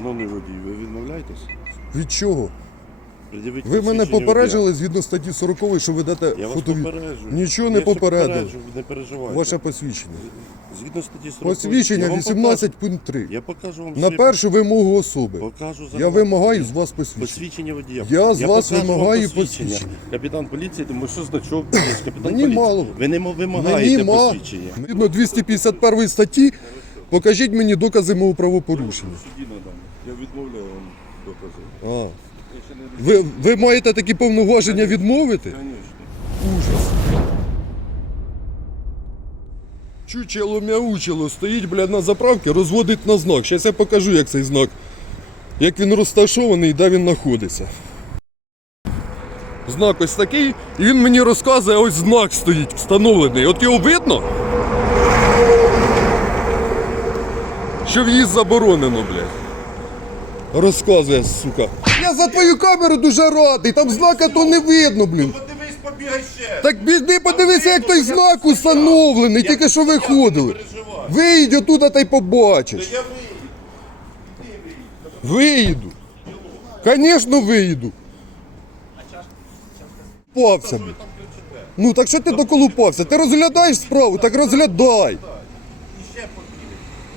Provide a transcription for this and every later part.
Шановний водій, ви відмовляєтесь? Від чого? Пред'явіть Ви мене посвідчення попереджили згідно статті 40, що ви дате водія. Я вас фотові. попереджую. Нічого не Я ще попереджу, Не переживайте. Ваше посвідчення. Згідно статті 40. Посвідчення вам 18 пункт 3. покажу. Я покажу вам На своє- першу вимогу особи. Покажу зараз. Я вимагаю з вас посвідчення. Посвідчення водія. Я з вас покажу вам вимагаю посвідчення. Капітан поліції, тому що значок є. Капітан Мені поліції. мало. Ви не мо- вимагаєте Мені ма... посвідчення. Згідно 251 статті, покажіть мені докази мого правопорушення. Суді надам. Я відмовляю вам докази. А. Я ще не Ви, ви маєте такі повноваження відмовити? Звісно. Ужас. Чучело мяучело стоїть, блядь, на заправці, розводить на знак. Зараз я покажу, як цей знак. Як він розташований і де він знаходиться. Знак ось такий, і він мені розказує, ось знак стоїть встановлений. От його видно? Що в'їзд заборонено, блядь. Розказує, сука. Я за твою камеру дуже радий, там знака то не видно, блін. Подивись, побігай ще. Так біжди, подивися, як той знак установлений, тільки що виходили. Виїдь отуда та й побачиш. Я виїду. Виїду. Звісно, виїду. Пався. блін. Ну так що ти доколупався? Ти розглядаєш справу, так розглядай.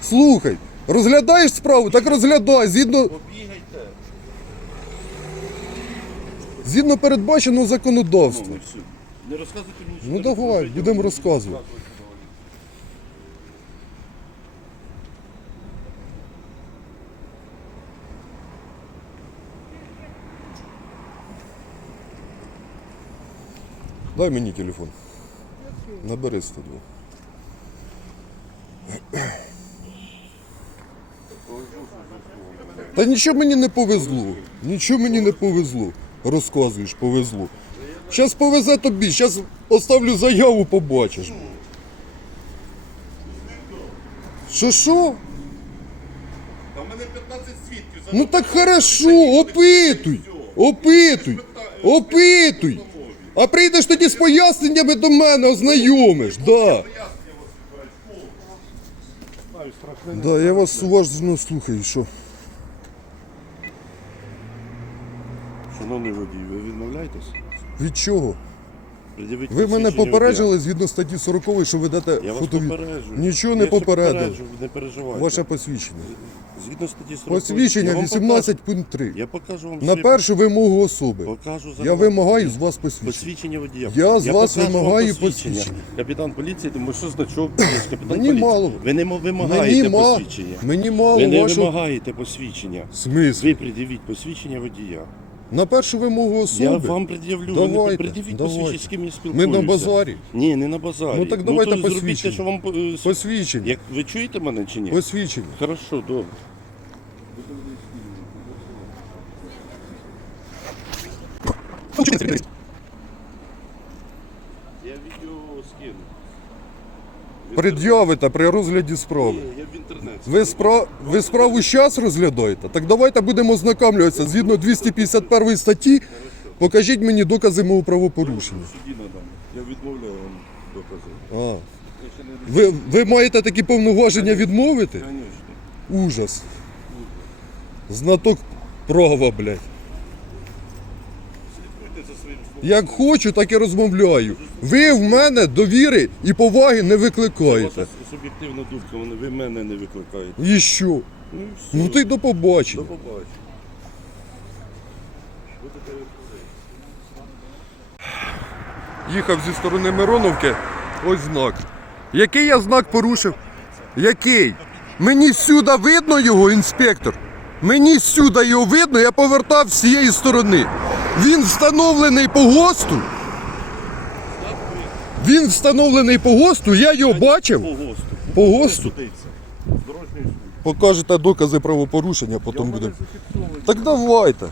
Слухай, розглядаєш справу, так розглядай. Згідно, Побігайте. згідно передбаченого законодавства. Ну, все. Не розказуйте мені, що Ну треба давай, робити. будемо розказувати. Дай мені телефон. Набери 102. Та нічого мені не повезло. Нічого мені не повезло. Розказуєш, повезло. Зараз повезе тобі, зараз поставлю заяву, побачиш. Що що? Та в мене 15 свідків. Ну так хорошо, опитуй, опитуй, опитуй. А прийдеш тоді з поясненнями до мене, ознайомиш, да. Да, я вас уважно слухаю, що. Шановний водій, ви відмовляєтесь? Від чого? Пред'явіть Ви мене посвідчення попереджили згідно статті 40, що ви дате водія. Я вас фотові. попереджую. Нічого Я не ще попередив. попереджу, Не переживайте. Ваше посвідчення. Згідно статті 40. Посвідчення я вам 18 пункт 3. покажу. Я покажу вам На першу вимогу особи. Покажу зараз. Я вимагаю з вас посвідчення. Посвідчення водія. Я з вас покажу вам вимагаю посвідчення. Капітан поліції, тому що значок є. Капітан Мені поліції. мало. Ви не мо- вимагаєте Мені, посвідчення. Мені мало Ви не вашого вимагаєте посвідчення. смислу. Ви пред'явіть посвідчення водія. На першу вимогу особи. Я вам пред'явлю. Давайте, ви не пред'явіть давайте. з ким я Ми спілкуюся. на базарі. Ні, не на базарі. Ну, так давайте то зробіть посвідчення. що вам... е, с- Посвідчення. Як, ви чуєте мене чи ні? Посвідчення. Хорошо, добре. Я відео скину. Пред'явите при розгляді справи. Ні, я в інтернет. Ви, спра... ви справу зараз розглядаєте? Так давайте будемо ознакомлюватися. Згідно 251 статті, покажіть мені докази мого правопорушення. Суді надам. Я відмовляю вам докази. А. Я ще не Ви, ви маєте такі повноваження відмовити? Звісно. Ужас. Знаток права, блядь. Як хочу, так і розмовляю. Ви в мене довіри і поваги не Ваша викликаєте. суб'єктивна думка, вони- ви мене не викликаєте. І що? Ну, все. Ну ти й до До побачення. побачення. Будете відповідати. Їхав зі сторони Мироновки, ось знак. Який я знак порушив? Який? Мені сюди видно його, інспектор. Мені сюди його видно, я повертав з цієї сторони. Він встановлений по ГОСТу. Він встановлений по ГОСТу, я його бачив. По ГОСТу. Покажете докази правопорушення, потім будемо. Так давайте.